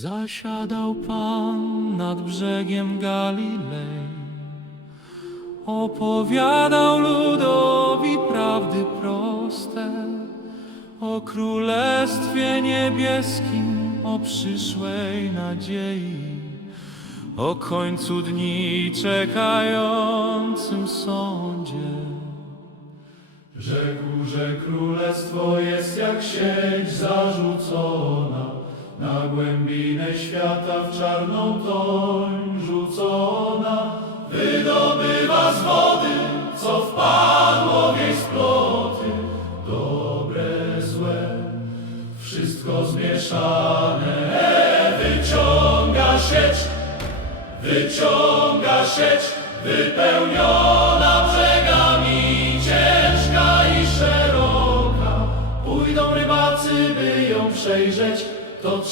Zasiadał Pan nad brzegiem Galilei, opowiadał ludowi prawdy proste o królestwie niebieskim, o przyszłej nadziei, o końcu dni czekającym sądzie. Rzekł, że królestwo jest jak sieć zarzucona, na głębinę świata w czarną toń rzucona. Wydobywa z wody, co wpadło w jej sploty, dobre, złe, wszystko zmieszane. Wyciąga sieć, wyciąga sieć, wypełniona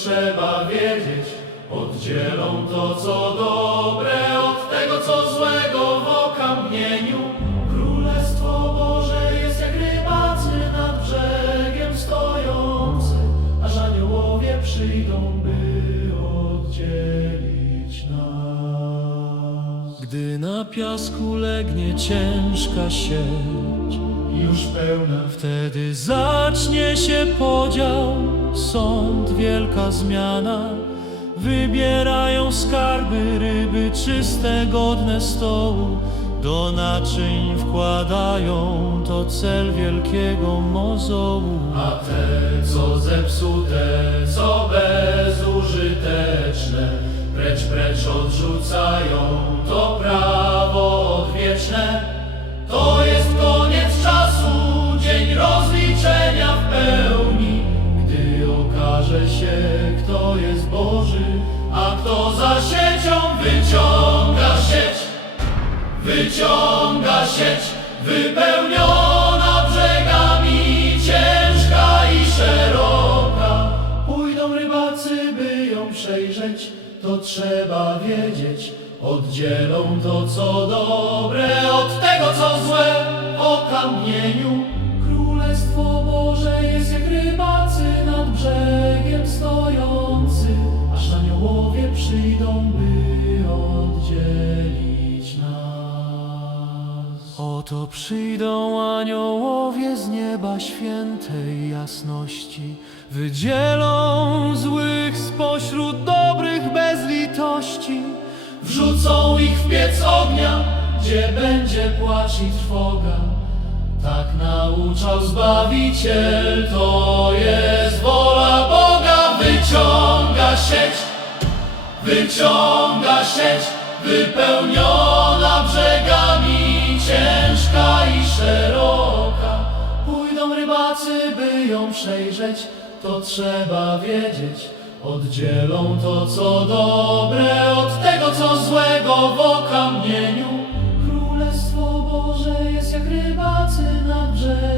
trzeba wiedzieć. Oddzielą to, co dobre, od tego, co złego w okamgnieniu. Królestwo Boże jest jak rybacy nad brzegiem stojący, aż aniołowie przyjdą, by oddzielić nas. Gdy na piasku legnie ciężka sieć, Już pełna Wtedy zacznie się podział, sąd, wielka zmiana. Wybierają skarby, ryby czyste, godne stołu. Do naczyń wkładają to cel wielkiego mozołu. A te, co zepsute, co bezużyteczne, precz, precz odrzucają to prawo kto jest Boży, a kto za siecią wyciąga sieć. Wyciąga sieć wypełniona brzegami, ciężka i szeroka. Pójdą rybacy, by ją przejrzeć, to trzeba wiedzieć. Oddzielą to, co dobre, od tego, co złe w okamgnieniu. Królestwo Boże jest jak rybacy nad brzegiem aniołowie przyjdą, by oddzielić nas. Oto przyjdą aniołowie z nieba świętej jasności, wydzielą złych spośród dobrych bez litości. Wrzucą ich w piec ognia, gdzie będzie płacz i trwoga. Tak nauczał Zbawiciel, to jest wola Boga. Wyciąga sieć, wyciąga sieć, wypełniona brzegami, ciężka i szeroka. Pójdą rybacy, by ją przejrzeć, to trzeba wiedzieć. Oddzielą to, co dobre, od tego, co złego w okamgnieniu. Królestwo Boże jest jak rybacy nad brzegiem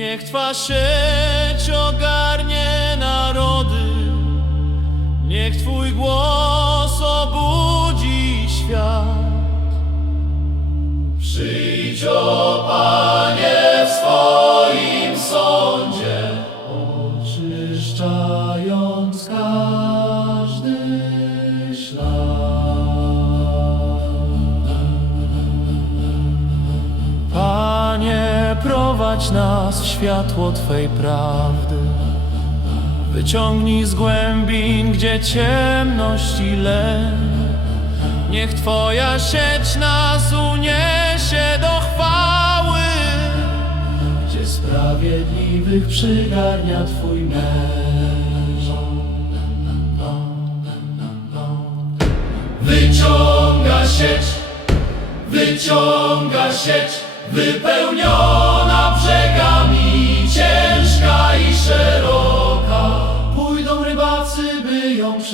Niech Twa sieć ogarnie narody, niech Twój głos obudzi świat. Przyjdź, prowadź nas w światło Twej prawdy. Wyciągnij z głębin, gdzie ciemność i lęk. Niech Twoja sieć nas uniesie do chwały. gdzie sprawiedliwych przygarnia Twój męż. Wyciąga sieć, wyciąga sieć, wypełniona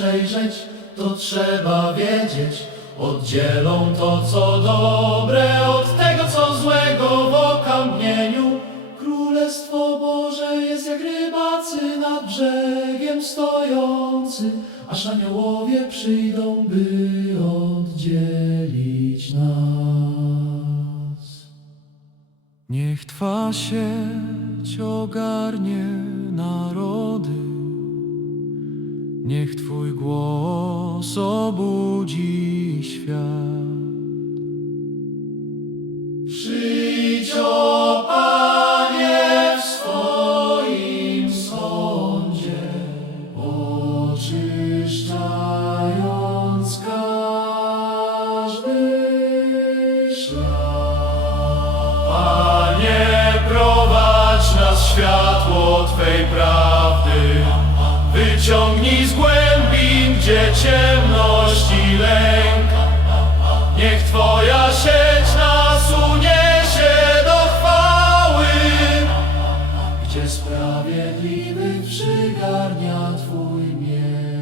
przejrzeć, to trzeba wiedzieć. Oddzielą to, co dobre, od tego, co złego w okamgnieniu. Królestwo Boże jest jak rybacy nad brzegiem stojący, aż aniołowie przyjdą, by oddzielić nas. Niech Twa sieć ogarnie narody, niech Twój głos obudzi świat. Przyjdź, o Panie, w swoim sądzie, oczyszczając każdy szlak. Panie, prowadź nas światło Twej prawdy, Wyciągnij z głębin, gdzie ciemności lęk. Niech Twoja sieć nas się do chwały Gdzie sprawiedliwy przygarnia Twój miecz.